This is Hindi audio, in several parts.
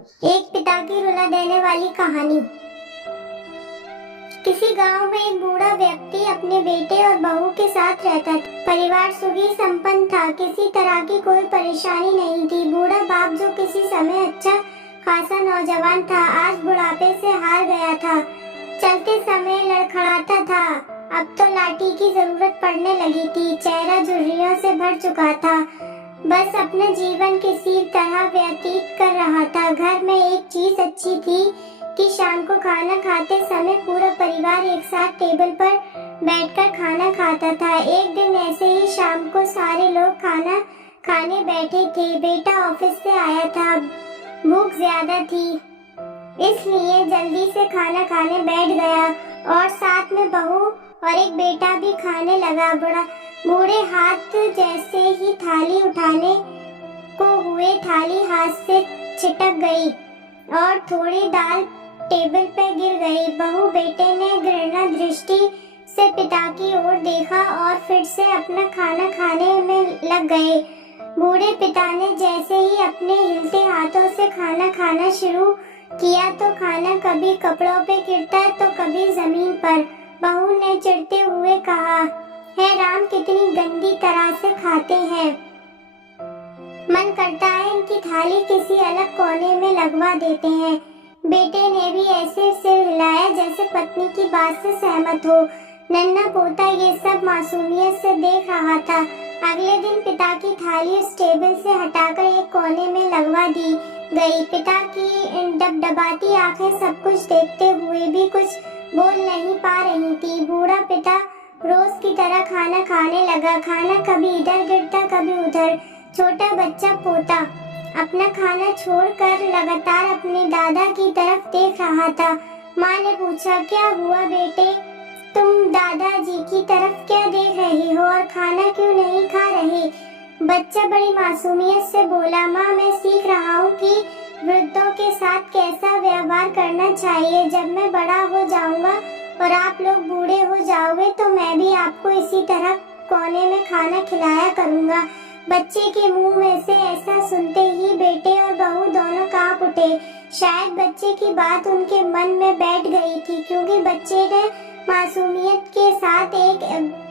एक पिता की रुला देने वाली कहानी। किसी गांव में एक बूढ़ा व्यक्ति अपने बेटे और बहू के साथ रहता था। परिवार सुखी संपन्न था, किसी तरह की कोई परेशानी नहीं थी। बूढ़ा बाप जो किसी समय अच्छा खासा नौजवान था, आज बुढ़ापे से हार गया था। चलते समय लड़खड़ाता था, अब तो लाठी की जरूरत पड़ने लगी थी। चेहरा झुर्रियों से भर चुका था, बस अपना जीवन किसी तरह व्यतीत कर रहा था। घर में एक चीज अच्छी थी कि शाम को खाना खाते समय पूरा परिवार एक साथ टेबल पर बैठकर खाना खाता था। एक दिन ऐसे ही शाम को सारे लोग खाना खाने बैठे थे। बेटा ऑफिस से आया था, भूख ज्यादा थी, इसलिए जल्दी से खाना खाने बैठ गया और साथ में बहू और एक बेटा भी खाने लगा। बूढ़े हाथ जैसे ही थाली उठाने को हुए, थाली हाथ से छिटक गई और थोड़ी दाल टेबल पर गिर गई। बहू बेटे ने घृणा दृष्टि से पिता की ओर देखा और फिर से अपना खाना खाने में लग गए। बूढ़े पिता ने जैसे ही अपने हिलते हाथों से खाना खाना शुरू किया तो खाना कभी कपड़ों पे गिरता तो कभी जमीन पर। बहू ने चिढ़ते हुए कहा, हे राम, कितनी गंदी तरह से खाते हैं, मन करता है इनकी थाली किसी अलग कोने में लगवा देते हैं। बेटे ने भी ऐसे सिर हिलाया जैसे पत्नी की बात से सहमत हो। नन्हा पोता ये सब मासूमियत से देख रहा था। अगले दिन पिता की थाली उस टेबल से हटाकर एक कोने में लगवा दी गई। पिता की डबडबाती आंखें सब कुछ देखते हुए भी कुछ बोल नहीं पा रही थी। बूढ़ा पिता रोज की तरह खाना खाने लगा। खाना कभी इधर गिरता कभी उधर। छोटा बच्चा पोता अपना खाना छोड़कर लगातार अपने दादा की तरफ देख रहा था। माँ ने पूछा, क्या हुआ बेटे, तुम दादाजी की तरफ क्या देख रहे हो और खाना क्यों नहीं खा रहे? बच्चा बड़ी मासूमियत से बोला, माँ, मैं सीख रहा हूँ कि वृद्धों के साथ कैसा व्यवहार करना चाहिए। जब मैं बड़ा हो जाऊंगा और आप लोग बूढ़े हो जाओगे तो मैं भी आपको इसी तरह कोने में खाना खिलाया करूंगा। बच्चे के मुंह में से ऐसा सुनते ही बेटे और बहू दोनों कांप उठे। शायद बच्चे की बात उनके मन में बैठ गई थी, क्योंकि बच्चे ने मासूमियत के साथ एक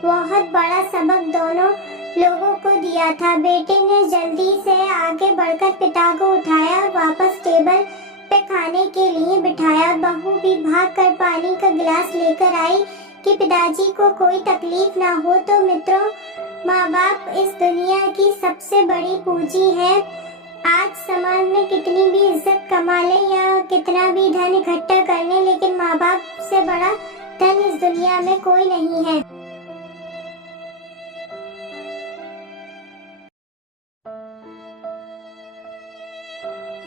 बहुत बड़ा सबक दोनों लोगों को दिया था। बेटे ने जल्दी से आगे बढ़कर पिता को उठाया और वापस टेबल पे खाने के लिए बिठाया। बहू भी भागकर पानी का गिलास लेकर आई कि पिताजी को कोई तकलीफ ना हो। तो मित्रों, माँ बाप इस दुनिया की सबसे बड़ी पूंजी है। आज समाज में कितनी भी इज्जत कमा ले या कितना भी धन इकट्ठा कर ले, लेकिन माँ बाप से बड़ा धन इस दुनिया में कोई नहीं है।